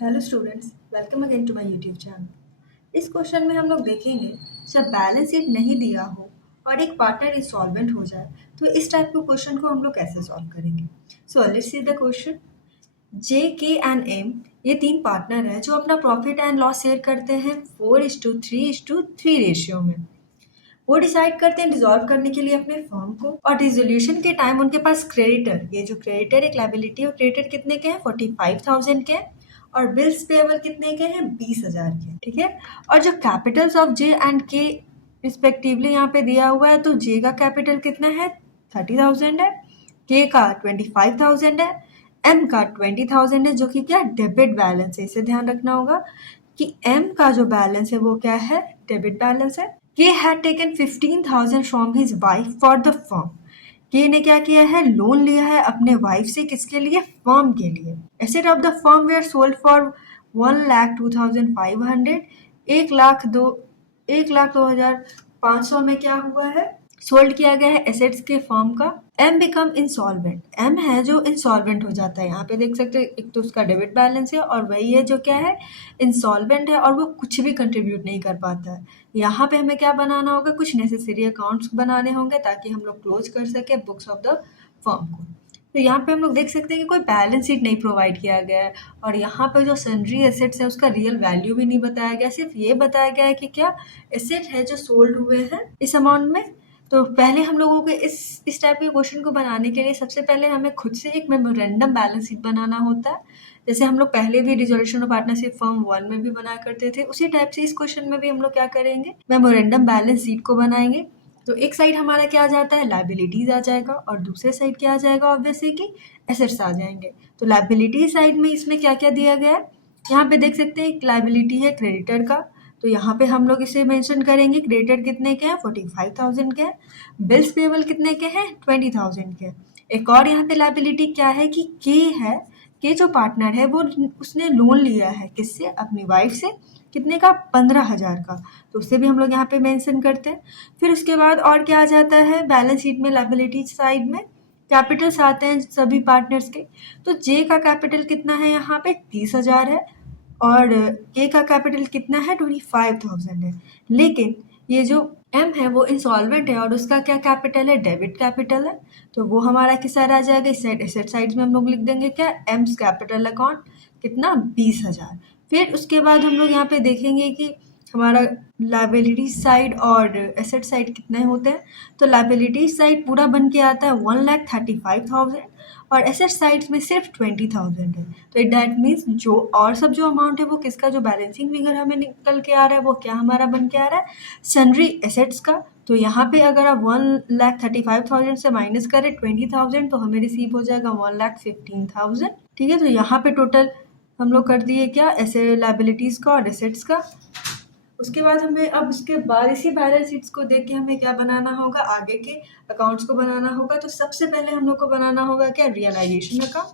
Hello students, welcome again to my YouTube channel. इस question में हम लोग देखेंगे जब बैलेंस शीट नहीं दिया हो और एक पार्टनर इंसॉल्वेंट हो जाए तो इस टाइप के क्वेश्चन को हम लोग कैसे सॉल्व करेंगे। So let's see the question. J K and M ये तीन पार्टनर हैं जो अपना प्रॉफिट एंड लॉस शेयर करते हैं 4:3:3 रेशियो में। वो डिसाइड करते हैं डिसॉल्व करने के लिए अपने फर्म को, और डिसोल्यूशन के टाइम उनके पास क्रेडिटर, ये जो क्रेडिटर एक लायबिलिटी और क्रेडिटर कितने के हैं 45,000 के हैं, और बिल्स पेएबल कितने के हैं 20,000 के। ठीक है। और जो कैपिटल्स ऑफ जे एंड के रिस्पेक्टिवली यहाँ पे दिया हुआ है, तो जे का कैपिटल कितना है 30,000 है, के का 25,000 है, एम का 20,000 है, जो कि क्या डेबिट बैलेंस है। इसे ध्यान रखना होगा कि एम का जो बैलेंस है वो क्या है, डेबिट बैलेंस है। के had taken 15,000 from his wife for the firm. के ने क्या किया है, लोन लिया है अपने वाइफ से, किसके लिए, फर्म के लिए। Asset of the firm were sold for 1,02,500। 1,02,500 में क्या हुआ है, सोल्ड किया गया है एसेट्स के फर्म का। एम बिकम इंसॉल्वेंट, एम है जो इंसॉल्वेंट हो जाता है। यहाँ पे देख सकते हैं एक तो उसका डेबिट बैलेंस है और वही है जो क्या है इंसॉल्वेंट है, और वो कुछ भी कंट्रीब्यूट नहीं कर पाता है। यहाँ पे हमें क्या बनाना होगा, कुछ नेसेसरी अकाउंट्स बनाने होंगे ताकि हम लोग क्लोज कर सके बुक्स ऑफ द फर्म को। तो यहाँ पे हम लोग देख सकते हैं कि कोई बैलेंस शीट नहीं प्रोवाइड किया गया है, और यहाँ पे जो सन्ड्री एसेट्स है उसका रियल वैल्यू भी नहीं बताया गया, सिर्फ ये बताया गया है कि क्या एसेट है जो सोल्ड हुए हैं इस अमाउंट में। तो पहले हम लोगों को इस टाइप के क्वेश्चन को बनाने के लिए सबसे पहले हमें खुद से एक मेमोरेंडम बैलेंस शीट बनाना होता है, जैसे हम लोग पहले भी डिसोल्यूशन ऑफ पार्टनरशिप फॉर्म 1 में भी बनाया करते थे। उसी टाइप से इस क्वेश्चन में भी हम लोग क्या करेंगे, मेमोरेंडम बैलेंस शीट को बनाएंगे। तो एक साइड हमारा क्या आ जाता है, लायबिलिटीज आ जाएगा, और दूसरे साइड क्या आ जाएगा, ऑब्वियसली कि एसेट्स आ जाएंगे। तो लायबिलिटी साइड में इसमें क्या क्या दिया गया है, यहाँ पे देख सकते हैं एक लायबिलिटी है क्रेडिटर का, तो यहाँ पे हम लोग इसे मेंशन करेंगे। क्रेडिटर कितने के हैं 45,000 के हैं, बिल्स पेबल कितने के हैं 20,000 के। एक और यहाँ पे लायबिलिटी क्या है कि के है, के जो पार्टनर है वो उसने लोन लिया है किससे, अपनी वाइफ से, कितने का 15,000 का, तो उसे भी हम लोग यहाँ पे मेंशन करते हैं। फिर उसके बाद और क्या आ जाता है बैलेंस शीट में, लायबिलिटी साइड में कैपिटल्स आते हैं सभी पार्टनर्स के। तो जे का कैपिटल कितना है यहाँ पे 30,000 है, और के का कैपिटल कितना है 25,000 है। लेकिन ये जो एम है वो इंसॉल्वेंट है और उसका क्या कैपिटल है, डेबिट कैपिटल है, तो वो हमारा किस साइड आ जाएगा, इस साइड एसेट साइड में हम लोग लिख देंगे क्या, एम्स कैपिटल अकाउंट कितना 20,000। फिर उसके बाद हम लोग यहाँ पे देखेंगे कि हमारा लायबिलिटी साइड और एसेट साइड कितने होते हैं। तो लायबिलिटी साइड पूरा बन के आता है 1,35,000, और एसेट साइड्स में सिर्फ 20,000 है। तो दैट मीन्स जो और सब जो अमाउंट है वो किसका, जो बैलेंसिंग फिगर हमें निकल के आ रहा है वो क्या हमारा बन के आ रहा है, सन्ड्री एसेट्स का। तो यहाँ पे अगर आप 1,35,000 से माइनस करें 20,000 तो हमें रिसीव हो जाएगा 1,15,000। ठीक है। तो यहाँ पे टोटल हम लोग कर दिए क्या, ऐसे लायबिलिटीज का और एसेट्स का। उसके बाद हमें अब उसके बाद इसी बैलेंस शीट्स को देख के हमें क्या बनाना होगा, आगे के अकाउंट्स को बनाना होगा। तो सबसे पहले हम लोग को बनाना होगा क्या, रियलाइजेशन अकाउंट।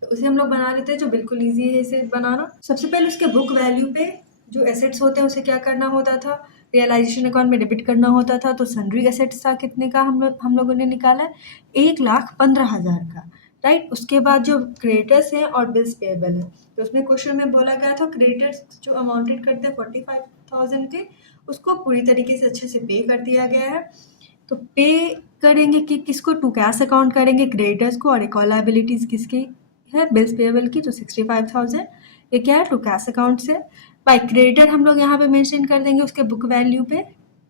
तो उसे हम लोग बना लेते हैं, जो बिल्कुल ईजी है इसे बनाना। सबसे पहले उसके बुक वैल्यू पे जो एसेट्स होते हैं उसे क्या करना होता था, रियलाइजेशन अकाउंट में डेबिट करना होता था। तो सन्ड्री एसेट्स था कितने का, हम लोगों ने निकाला है 1,15,000 का, राइट। उसके बाद जो क्रेडिटर्स हैं और बिल्स पेएबल है, तो उसमें क्वेश्चन में बोला गया था क्रेडिटर्स जो अमाउंटेड करते हैं 45,000 के, उसको पूरी तरीके से अच्छे से पे कर दिया गया है। तो पे करेंगे कि किसको, टू कैश अकाउंट करेंगे क्रेडिटर्स को, और एक और लायबिलिटीज किसकी है, बिल्स पेएबल की, जो 65,000, ये क्या है टू कैश अकाउंट से। बाय क्रेडिटर हम लोग यहाँ पे मेंशन कर देंगे उसके बुक वैल्यू पे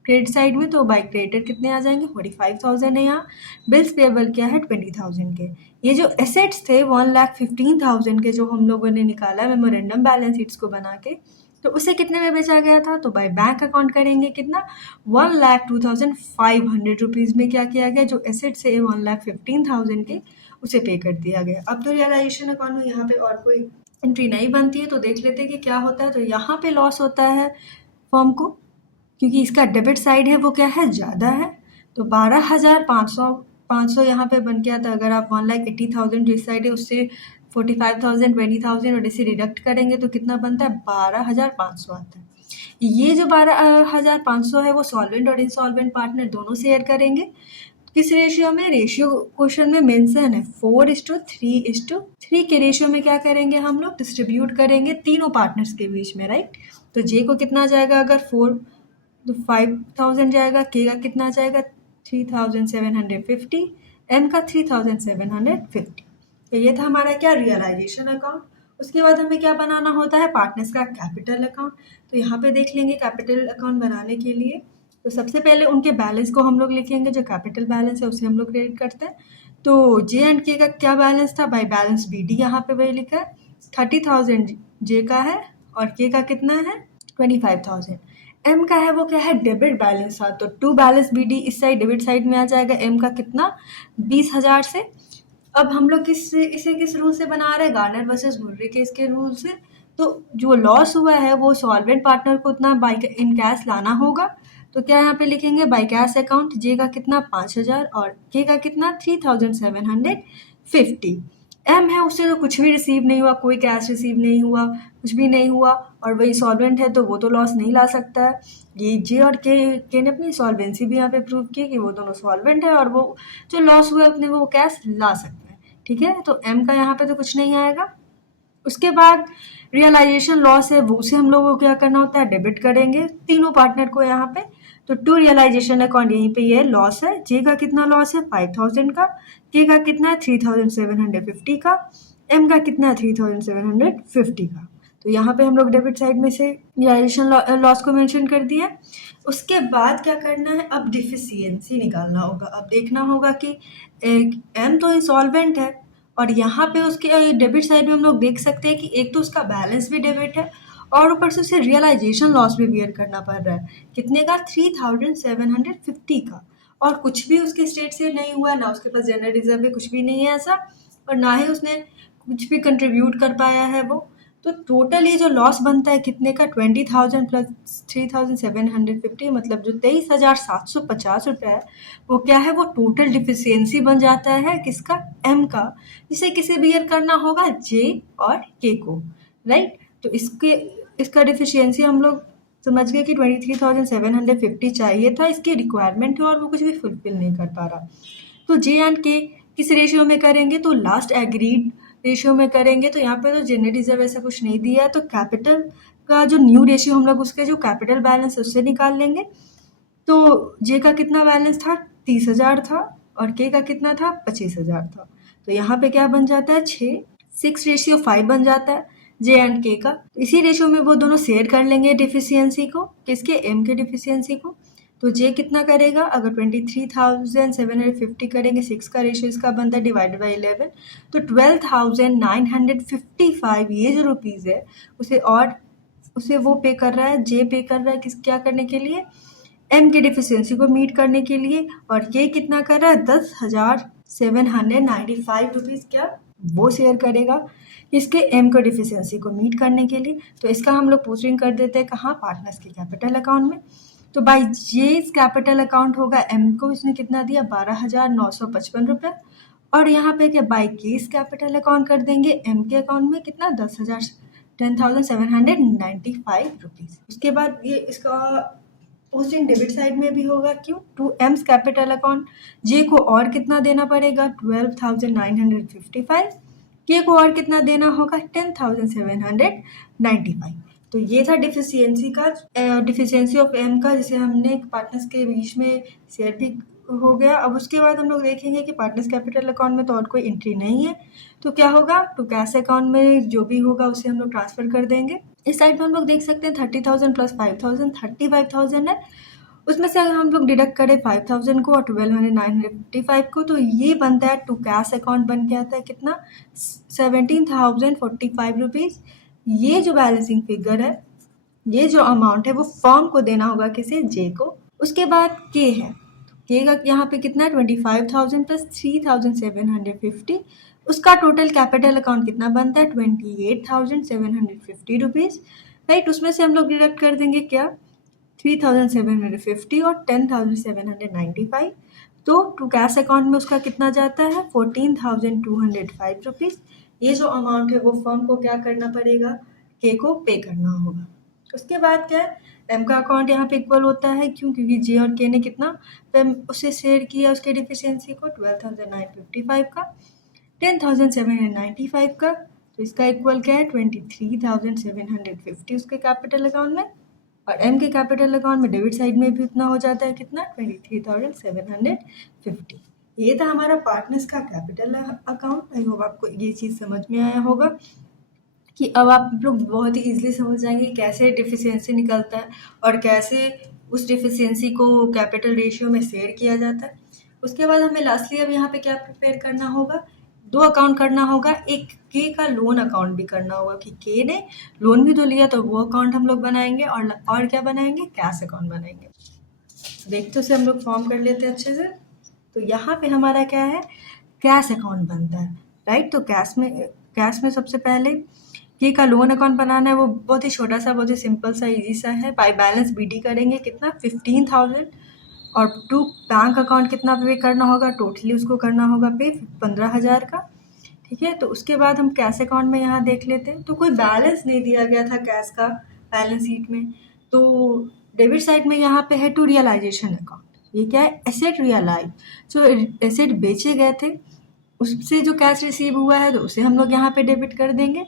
क्रेडिट साइड में, तो बाय क्रेडिटर कितने आ जाएंगे 45,000 है यहाँ। बिल्स पेएबल क्या है 20,000 के। ये जो एसेट्स थे 1,15,000 के जो हम लोगों ने निकाला मेमोरेंडम बैलेंस शीट्स को बना के, तो उसे कितने में बेचा गया था, तो बाय बैंक अकाउंट करेंगे कितना 1,02,500 रुपीज़ में क्या किया गया, जो एसेट्स है 1,15,000 के उसे पे कर दिया गया। अब तो रियलाइजेशन अकाउंट में यहाँ पे और कोई एंट्री नहीं बनती है, तो देख लेते हैं कि क्या होता है। तो यहाँ पे लॉस होता है फर्म को, क्योंकि इसका डेबिट साइड है वो क्या है ज़्यादा है। तो 12,500 यहाँ पे बन के आता है। अगर आप 1,80,000 जो इस साइड है उससे 45,000 20,000 और इसे डिडक्ट करेंगे तो कितना बनता है 12,500 आता है। ये जो 12,500 है वो सॉल्वेंट और इंसॉल्वेंट पार्टनर दोनों शेयर करेंगे। किस रेशियो में? रेशियो क्वेश्चन में मेंशन है 4:3:3 के रेशियो में क्या करेंगे हम लोग? डिस्ट्रीब्यूट करेंगे तीनों पार्टनर्स के बीच में, राइट? तो जे को कितना जाएगा? अगर 4 तो 5000 जाएगा, के का कितना जाएगा? 3750, एम का 3750। तो ये था हमारा क्या? Realization account. उसके बाद हमें क्या बनाना होता है? पार्टनर्स का कैपिटल अकाउंट। तो यहाँ पे देख लेंगे कैपिटल अकाउंट बनाने के लिए, तो सबसे पहले उनके बैलेंस को हम लोग लिखेंगे, जो कैपिटल बैलेंस है उसे हम लोग क्रेडिट करते हैं। तो जे एंड के का क्या बैलेंस था? बाई बैलेंस बी डी यहाँ पे वही लिखा है, 30,000 जे का है और के का कितना है? 25,000। एम का है वो क्या है? डेबिट बैलेंस था, तो टू बैलेंस बी डी इस साइड डेबिट साइड में आ जाएगा। एम का कितना? 20,000 से। अब हम लोग इसे किस रूल से बना रहे हैं? गार्नर वर्सेस मुर्रे केस के रूल से। तो जो लॉस हुआ है वो सॉल्वेंट पार्टनर को उतना बाई इन कैश लाना होगा। तो क्या यहाँ पे लिखेंगे? By cash account. जे का कितना? 5,000 और के का कितना? 3,750। एम है उससे तो कुछ भी रिसीव नहीं हुआ, कोई कैश रिसीव नहीं हुआ, कुछ भी नहीं हुआ, और वही सॉल्वेंट है तो वो तो लॉस नहीं ला सकता है। ये जे और के ने अपनी सॉल्वेंसी भी यहाँ पे प्रूव की कि वो दोनों सॉल्वेंट है और वो जो लॉस हुआ है अपने वो कैश ला सकते हैं, ठीक है? तो एम का यहाँ पे तो कुछ नहीं आएगा। उसके बाद रियलाइजेशन लॉस है वो उसे हम लोगों को क्या करना होता है? डेबिट करेंगे तीनों पार्टनर को यहाँ पे। तो टू रियलाइजेशन अकाउंट यहीं पे ये लॉस है। जे का कितना लॉस है? 5,000 का। के का कितना है? 3,750 का। एम का कितना है? 3,750 का। तो यहाँ पे हम लोग डेबिट साइड में से रियलाइजेशन लॉस को मेंशन कर दिया। उसके बाद क्या करना है? अब डिफिशियंसी निकालना होगा। अब देखना होगा कि एम तो इंसॉल्वेंट है और यहाँ पे उसके डेबिट साइड में हम लोग देख सकते हैं कि एक तो उसका बैलेंस भी डेबिट है और ऊपर से उसे रियलाइजेशन लॉस भी बियर करना पड़ रहा है। कितने का? 3,750 का। और कुछ भी उसके स्टेट से नहीं हुआ, ना उसके पास जनरल रिजर्व है, कुछ भी नहीं है ऐसा, और ना ही उसने कुछ भी कंट्रीब्यूट कर पाया है वो। तो टोटल ये जो लॉस बनता है कितने का? 20,000 प्लस 3,750, मतलब जो 23,750 रुपये है वो क्या है? वो टोटल डिफिशियंसी बन जाता है किसका? एम का, जिसे किसे बियर करना होगा? जे और के को, राइट? तो इसका डिफिशियंसी हम लोग समझ गए कि 23,750 चाहिए था, इसकी रिक्वायरमेंट है और वो कुछ भी फुलफिल नहीं कर पा रहा। तो जे एंड के किस रेशियो में करेंगे? तो लास्ट एग्रीड रेशियो में करेंगे। तो यहाँ पे तो जनरल रिजर्व ऐसा कुछ नहीं दिया है, तो कैपिटल का जो न्यू रेशियो हम लोग उसके जो कैपिटल बैलेंस है उससे निकाल लेंगे। तो जे का कितना बैलेंस था? 30,000 था और के का कितना था? 25,000 था। तो यहाँ पे क्या बन जाता है? 6:5 बन जाता है जे एंड के का। इसी रेशियो में वो दोनों शेयर कर लेंगे डिफिशियंसी को, किसके? एम के डिफिशियंसी को। तो जे कितना करेगा? अगर 23,750 करेंगे, 6 का रेशियो इसका बनता है डिवाइडेड बाई 11, तो 12,955 ये जो रुपीज़ है उसे वो पे कर रहा है, जे पे कर रहा है किस क्या करने के लिए? एम की डिफिशियंसी को मीट करने के लिए। और ये कितना कर रहा है? 10,795 रुपीज़ क्या वो शेयर करेगा इसके? एम को डिफिशियंसी को मीट करने के लिए। तो इसका हम लोग पोस्टिंग कर देते हैं कहाँ? पार्टनर्स के कैपिटल अकाउंट में। तो बाई जेज कैपिटल अकाउंट होगा, एम को इसने कितना दिया? 12,955 रुपये। और यहाँ पे क्या बाई केस कैपिटल अकाउंट कर देंगे, एम के अकाउंट में कितना? 10,795 रुपीज़। उसके बाद ये इसका पोस्टिंग डेबिट साइड में भी होगा। क्यों? To M's capital account. J को और कितना देना पड़ेगा? 12,955। के को और कितना देना होगा? 10,795। तो ये था डिफिशियंसी ऑफ एम का, जिसे हमने पार्टनर्स के बीच में शेयर भी हो गया। अब उसके बाद हम लोग देखेंगे कि पार्टनर्स कैपिटल अकाउंट में तो और कोई एंट्री नहीं है, तो क्या होगा? टू कैश अकाउंट में जो भी होगा उसे हम लोग ट्रांसफर कर देंगे। इस साइड में हम लोग देख सकते हैं 30,000 प्लस 5,000 35,000 है। उसमें से अगर हम लोग डिडक्ट करें 5,000 को और 12,955 को, तो ये बनता है टू कैश अकाउंट बन के आता है कितना? 17,045 रुपीज़। ये जो बैलेंसिंग फिगर है, ये जो अमाउंट है वो फर्म को देना होगा किसे? जे को। उसके बाद के है, के का यहाँ पे कितना है? 25,000 प्लस 3,750। उसका टोटल कैपिटल अकाउंट कितना बनता है? 28,750 रुपीज़, राइट? उसमें से हम लोग डिडक्ट कर देंगे क्या? 3,750 और 10,795। तो टू कैश अकाउंट में उसका कितना जाता है? 14,205 रुपीज़। ये जो अमाउंट है वो फर्म को क्या करना पड़ेगा? के को पे करना होगा। उसके बाद क्या है? एम का अकाउंट यहाँ पे इक्वल होता है, क्यों? क्योंकि जे और के ने कितना उससे शेयर किया उसके डिफिशियंसी को, 12,955 का, 10,795 का, तो इसका इक्वल क्या है 23,750 उसके कैपिटल अकाउंट में, और एम के कैपिटल अकाउंट में डेबिट साइड में भी उतना हो जाता है कितना 23,750। ये था हमारा पार्टनर्स का कैपिटल अकाउंट। आई होप आपको ये चीज़ समझ में आया होगा कि अब आप लोग बहुत ही ईजिली समझ जाएंगे कैसे डिफिशियंसी निकलता है और कैसे उस डिफिशियंसी को कैपिटल रेशियो में शेयर किया जाता है। उसके बाद हमें लास्टली अब यहाँ पे क्या प्रिपेयर करना होगा, 2 अकाउंट करना होगा। एक के का लोन अकाउंट भी करना होगा कि के ने लोन भी तो लिया, तो वो अकाउंट हम लोग बनाएंगे, और क्या बनाएंगे, कैश अकाउंट बनाएंगे। देखते से हम लोग फॉर्म कर लेते हैं अच्छे से। तो यहाँ पे हमारा क्या है, कैश अकाउंट बनता है, राइट। तो कैश में सबसे पहले के का लोन अकाउंट बनाना है, वो बहुत ही छोटा सा, बहुत ही सिंपल सा, इजी सा है। बाय बैलेंस बीडी करेंगे कितना 15,000, और टू बैंक अकाउंट कितना पे करना होगा, टोटली उसको करना होगा पे 15,000 का, ठीक है। तो उसके बाद हम कैश अकाउंट में यहाँ देख लेते हैं, तो कोई बैलेंस नहीं दिया गया था कैश का बैलेंस शीट में। तो डेबिट साइड में यहाँ पे है टू रियलाइजेशन अकाउंट, ये क्या है, एसेट रियलाइज, जो एसेट बेचे गए थे उससे जो कैश रिसीव हुआ है तो उसे हम लोग यहाँ पे डेबिट कर देंगे।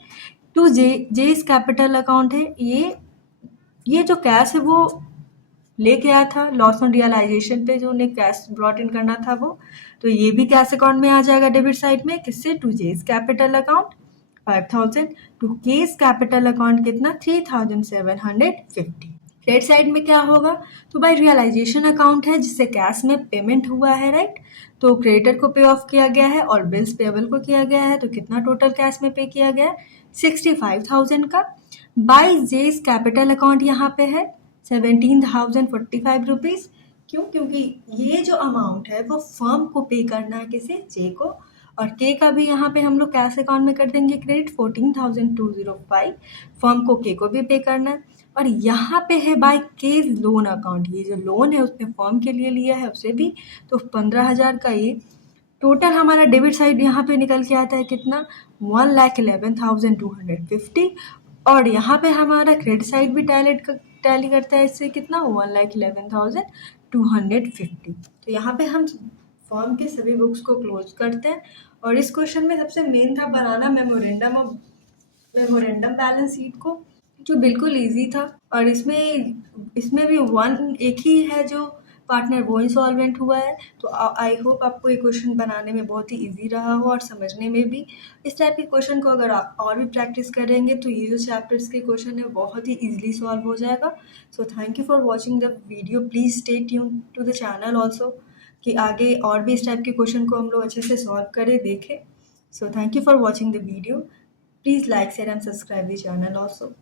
टू जेस कैपिटल अकाउंट है, ये जो कैश है वो लेके आया था लॉस ऑन रियलाइजेशन पे, जो उन्हें कैश ब्रॉट इन करना था वो, तो ये भी कैश अकाउंट में आ जाएगा डेबिट साइड में, किससे, to J's capital account 5,000, to K's capital account कितना 3,750। क्रेडिट साइड में क्या होगा, तो बाय रियलाइजेशन अकाउंट है जिससे कैश में पेमेंट हुआ है, राइट। तो क्रेडिटर को पे ऑफ किया गया है और बिल्स पेबल को किया गया है, तो कितना टोटल कैश में पे किया गया है 65,000 का। बाय जेस कैपिटल अकाउंट यहाँ पे है 17,045 रुपीज़, क्यों? क्योंकि ये जो अमाउंट है वो फर्म को पे करना है, किसे, जे को, और के का भी यहाँ पे हम लोग कैश अकाउंट में कर देंगे क्रेडिट 14,205, फर्म को के को भी पे करना है। और यहाँ पे है बाय केस लोन अकाउंट, ये जो लोन है उसने फर्म के लिए लिया है उसे भी, तो 15,000 का ये टोटल हमारा डेबिट साइड यहाँ पे निकल के आता है कितना 1,11,250, और यहाँ पे हमारा क्रेडिट साइड भी टैली करता है इससे कितना 1,11,250। तो यहाँ पे हम फॉर्म के सभी बुक्स को क्लोज करते हैं, और इस क्वेश्चन में सबसे मेन था बनाना मेमोरेंडम बैलेंस शीट को, जो बिल्कुल इजी था। और इसमें भी एक ही है जो पार्टनर, वो इंसॉल्वेंट हुआ है। तो आई होप आपको ये क्वेश्चन बनाने में बहुत ही इजी रहा हो और समझने में भी। इस टाइप के क्वेश्चन को अगर आप और भी प्रैक्टिस करेंगे तो ये जो चैप्टर्स के क्वेश्चन है बहुत ही इजीली सॉल्व हो जाएगा। So thank you for watching the video, please stay tune to the channel also, कि आगे और भी इस टाइप के क्वेश्चन को हम लोग अच्छे से सॉल्व करें, देखें। सो thank you for watching the video, please like share and subscribe the channel also.